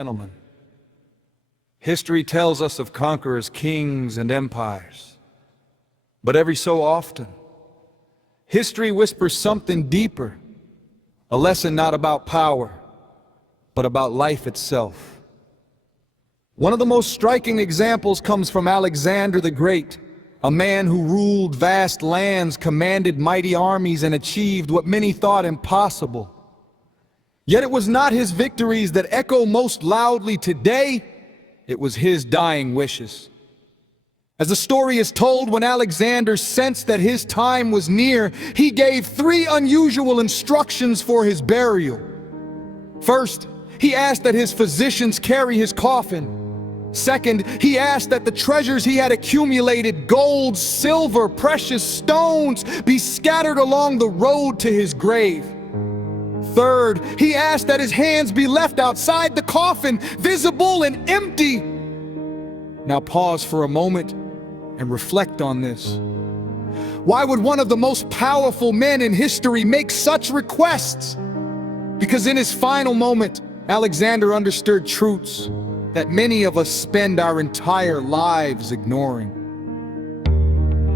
Gentlemen, history tells us of conquerors, kings, and empires. But every so often, history whispers something deeper, a lesson not about power, but about life itself. One of the most striking examples comes from Alexander the Great, a man who ruled vast lands, commanded mighty armies, and achieved what many thought impossible. Yet it was not his victories that echo most loudly today, it was his dying wishes. As the story is told, when Alexander sensed that his time was near, he gave 3 unusual instructions for his burial. First, he asked that his physicians carry his coffin. Second, he asked that the treasures he had accumulated, gold, silver, precious stones, be scattered along the road to his grave. Third, he asked that his hands be left outside the coffin, visible and empty. Now pause for a moment and reflect on this. Why would one of the most powerful men in history make such requests? Because in his final moment, Alexander understood truths that many of us spend our entire lives ignoring.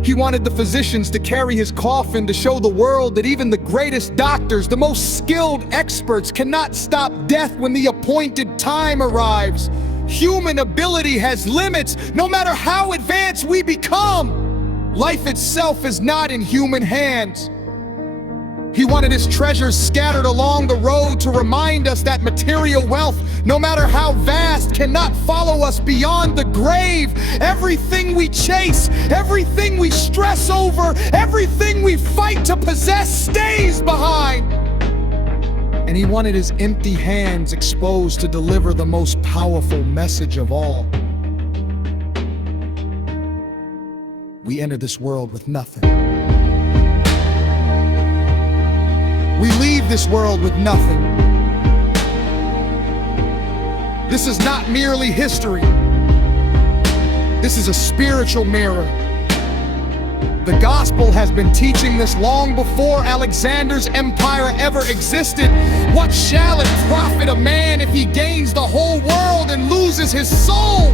He wanted the physicians to carry his coffin to show the world that even the greatest doctors, the most skilled experts, cannot stop death when the appointed time arrives. Human ability has limits, no matter how advanced we become. Life itself is not in human hands. He wanted his treasures scattered along the road to remind us that material wealth, no matter how vast, cannot follow us beyond the grave. Everything we chase, everything we stress over, everything we fight to possess stays behind. And he wanted his empty hands exposed to deliver the most powerful message of all. We enter this world with nothing. We leave this world with nothing. This is not merely history. This is a spiritual mirror. The gospel has been teaching this long before Alexander's empire ever existed. What shall it profit a man if he gains the whole world and loses his soul?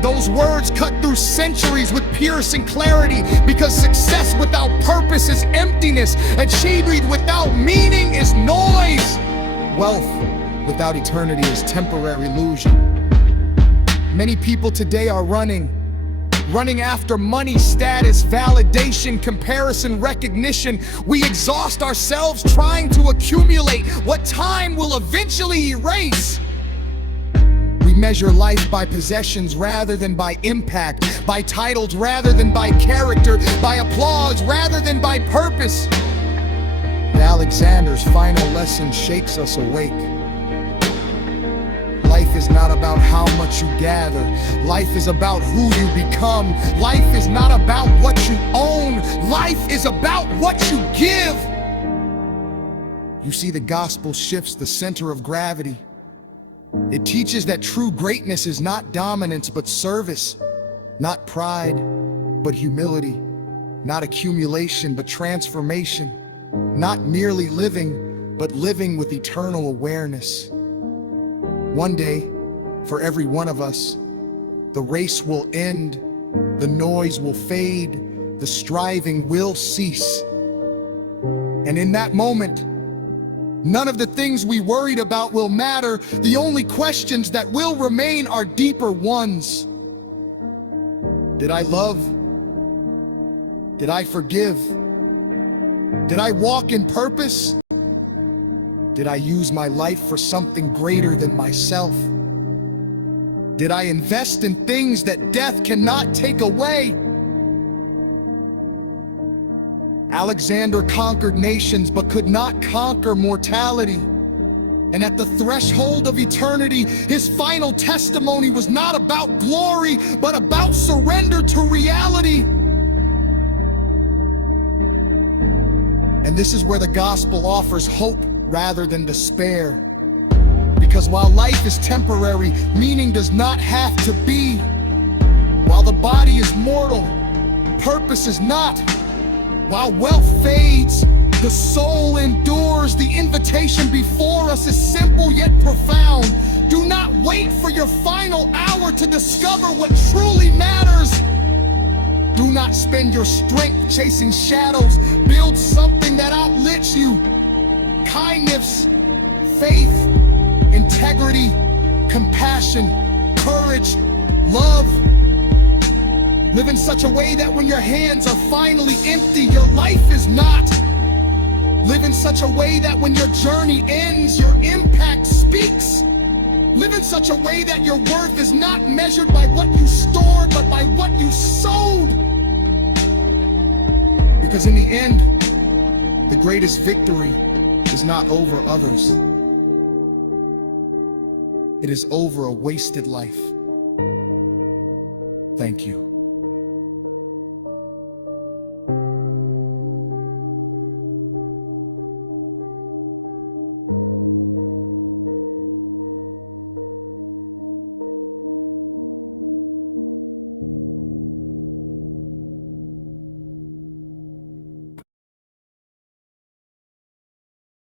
Those words cut through centuries with piercing clarity, because success without purpose is emptiness. Achievement without meaning is noise. Wealth without eternity is temporary illusion. Many people today are running after money, status, validation, comparison, recognition. We exhaust ourselves trying to accumulate what time will eventually erase. We measure life by possessions rather than by impact, by titles rather than by character, by applause rather than by purpose. But Alexander's final lesson shakes us awake. Life is not about how much you gather. Life is about who you become. Life is not about what you own. Life is about what you give. You see, the gospel shifts the center of gravity. It teaches that true greatness is not dominance but service, not pride but humility, not accumulation but transformation, not merely living but living with eternal awareness. One day, for every one of us, the race will end, the noise will fade, the striving will cease. And in that moment, none of the things we worried about will matter. The only questions that will remain are deeper ones. Did I love? Did I forgive? Did I walk in purpose? Did I use my life for something greater than myself? Did I invest in things that death cannot take away? Alexander conquered nations but could not conquer mortality. And at the threshold of eternity, his final testimony was not about glory, but about surrender to reality. And this is where the gospel offers hope rather than despair. Because while life is temporary, meaning does not have to be. While the body is mortal, purpose is not. While wealth fades, the soul endures. The invitation before us is simple yet profound. your final hour to discover what truly matters. Do not spend your strength chasing shadows. Build something that outlits you. Kindness, faith, integrity, compassion, courage, love. Live in such a way that when your hands are finally empty, your life is not. Live in such a way that when your journey ends, your impact speaks. Live in such a way that your worth is not measured by what you stored, but by what you sowed. Because in the end, the greatest victory is not over others. It is over a wasted life. Thank you.